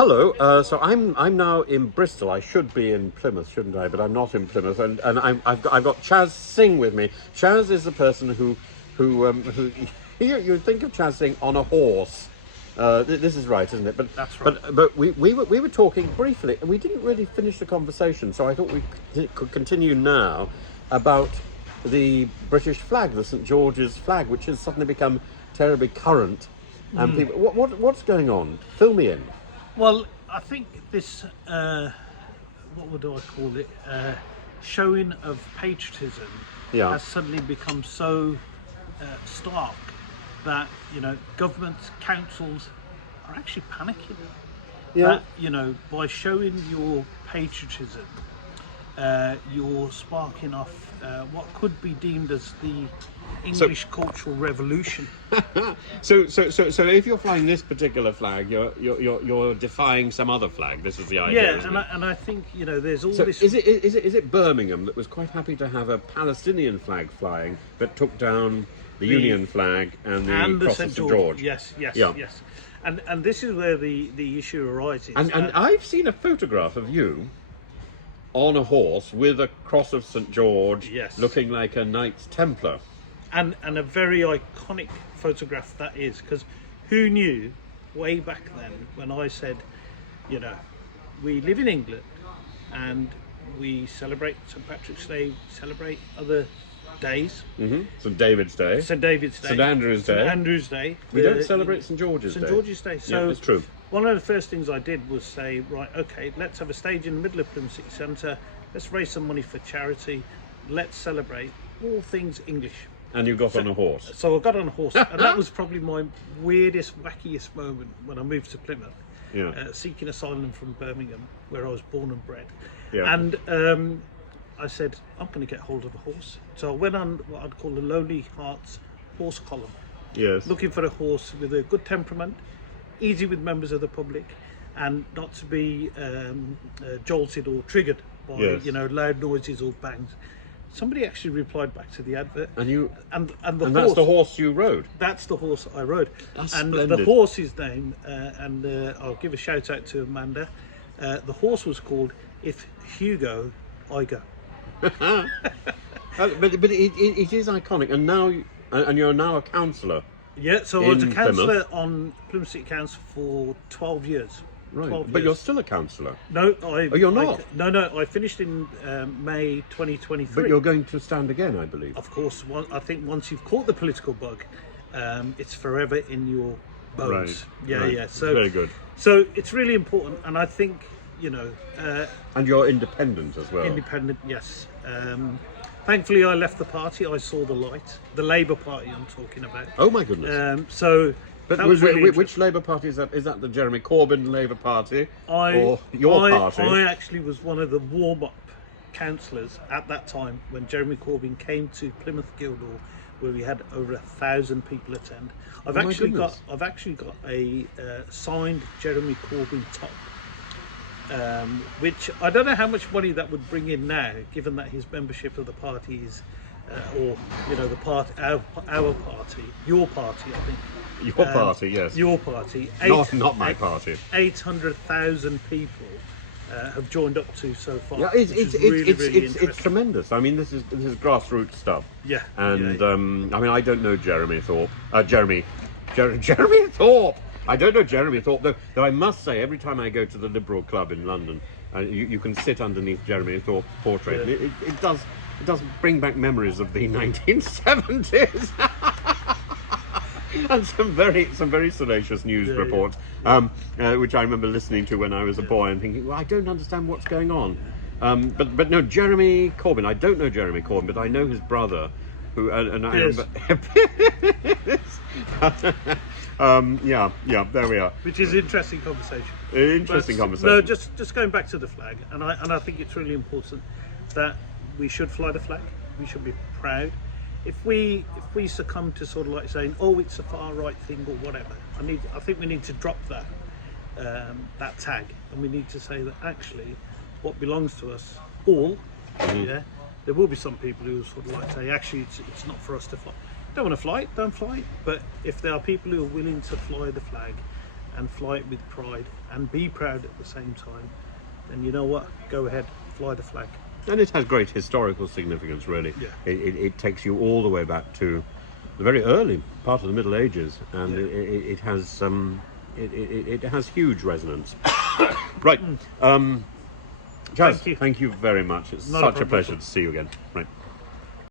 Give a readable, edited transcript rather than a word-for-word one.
Hello. So I'm now in Bristol. I should be in Plymouth, shouldn't I? But I'm not in Plymouth, and I've got Chaz Singh with me. Chaz is the person who you think of Chaz Singh on a horse. This is right, isn't it? But That's right. But we were talking briefly, and we didn't really finish the conversation. So I thought we could continue now about the British flag, the St George's flag, which has suddenly become terribly current. And people, what's going on? Fill me in. Well, I think this, what would I call it, showing of patriotism Yeah. has suddenly become so stark that, governments, councils are actually panicking. Yeah. That, by showing your patriotism, you're sparking off what could be deemed as the English cultural revolution. So if you're flying this particular flag, you're defying some other flag. This is the idea. Yeah, and I think there's all So this. is it Birmingham that was quite happy to have a Palestinian flag flying, but took down the Union flag and the cross of St George? Yes. Yeah. And this is where the issue arises. And I've seen a photograph of you on a horse with a cross of St George, Yes. looking like a Knights Templar. and a very iconic photograph that is, because who knew way back then when I said, we live in England and we celebrate St Patrick's Day, celebrate other days. St David's Day. St David's Day, St Andrew's Day. St Andrew's Day. We don't celebrate St George's Day. St George's Day. So yeah, it's true. one of the first things I did was say, right, okay, let's have a stage in the middle of Plymouth City Centre. Let's raise some money for charity. Let's celebrate all things English. And you got on a horse. So I got on a horse, and that was probably my weirdest, wackiest moment when I moved to Plymouth, Yeah. seeking asylum from Birmingham, where I was born and bred. Yeah. And I said, I'm going to get hold of a horse. So I went on what I'd call a Lowly Hearts horse column, Yes. looking for a horse with a good temperament, easy with members of the public, and not to be jolted or triggered by Yes. loud noises or bangs. Somebody actually replied back to the advert, And you. and the And horse. that's the horse you rode. That's the horse I rode. That's and splendid. the horse's name, and I'll give a shout out to Amanda. The horse was called If Hugo, I Go. But it is iconic, and now and you're now a councillor. Yeah, so I was a In councillor on Plymouth City Council for 12 years. Right, 12 but years. you're still a councillor. No, you're not? No, I finished in May 2023. But you're going to stand again, I believe. Of course, I think once you've caught the political bug, it's forever in your bones. Right. Yeah, right. yeah. So Very good. So it's really important, and I think And you're independent as well. independent. Yes. Thankfully, I left the party. I saw the light. The Labour Party, I'm talking about. Oh my goodness. So But that was really which Labour Party is that? Is that the Jeremy Corbyn Labour Party or I, your party? I actually was one of the warm-up councillors at that time when Jeremy Corbyn came to Plymouth Guildhall, where we had over 1,000 people attend. I've my actually goodness. got a signed Jeremy Corbyn top, which I don't know how much money that would bring in now, given that his membership of the party is, or the party, our party, your party, I think. Your party, yes. Your party. Not my party. 800,000 people have joined up to so far. Yeah, which is really it's interesting. tremendous. I mean, this is grassroots stuff. Yeah. And yeah. I mean, I don't know Jeremy Thorpe. Jeremy Thorpe. I don't know Jeremy Thorpe, though I must say, every time I go to the Liberal Club in London, you can sit underneath Jeremy Thorpe's portrait. Yeah. It does bring back memories of the 1970s. And some very salacious news reports, which I remember listening to when I was a boy and thinking, well, I don't understand what's going on. But no, Jeremy Corbyn. I don't know Jeremy Corbyn, but I know his brother, who and I Yes. yeah, there we are. Which is an interesting conversation. Interesting But, conversation. No, just going back to the flag, and I think it's really important that we should fly the flag. We should be proud. If we succumb to sort of like saying, oh, it's a far right thing or whatever, I think we need to drop that tag, and we need to say that actually what belongs to us all. Yeah, there will be some people who sort of like say actually it's not for us to fly. Don't want to fly it, don't fly it. But if there are people who are willing to fly the flag, and fly it with pride and be proud at the same time, then you know what? Go ahead, fly the flag. And it has great historical significance, really. Yeah. It takes you all the way back to the very early part of the Middle Ages, and it has huge resonance. Right. Chaz, Thank you. thank you very much. It's Not a such a problem. pleasure to see you again. Right.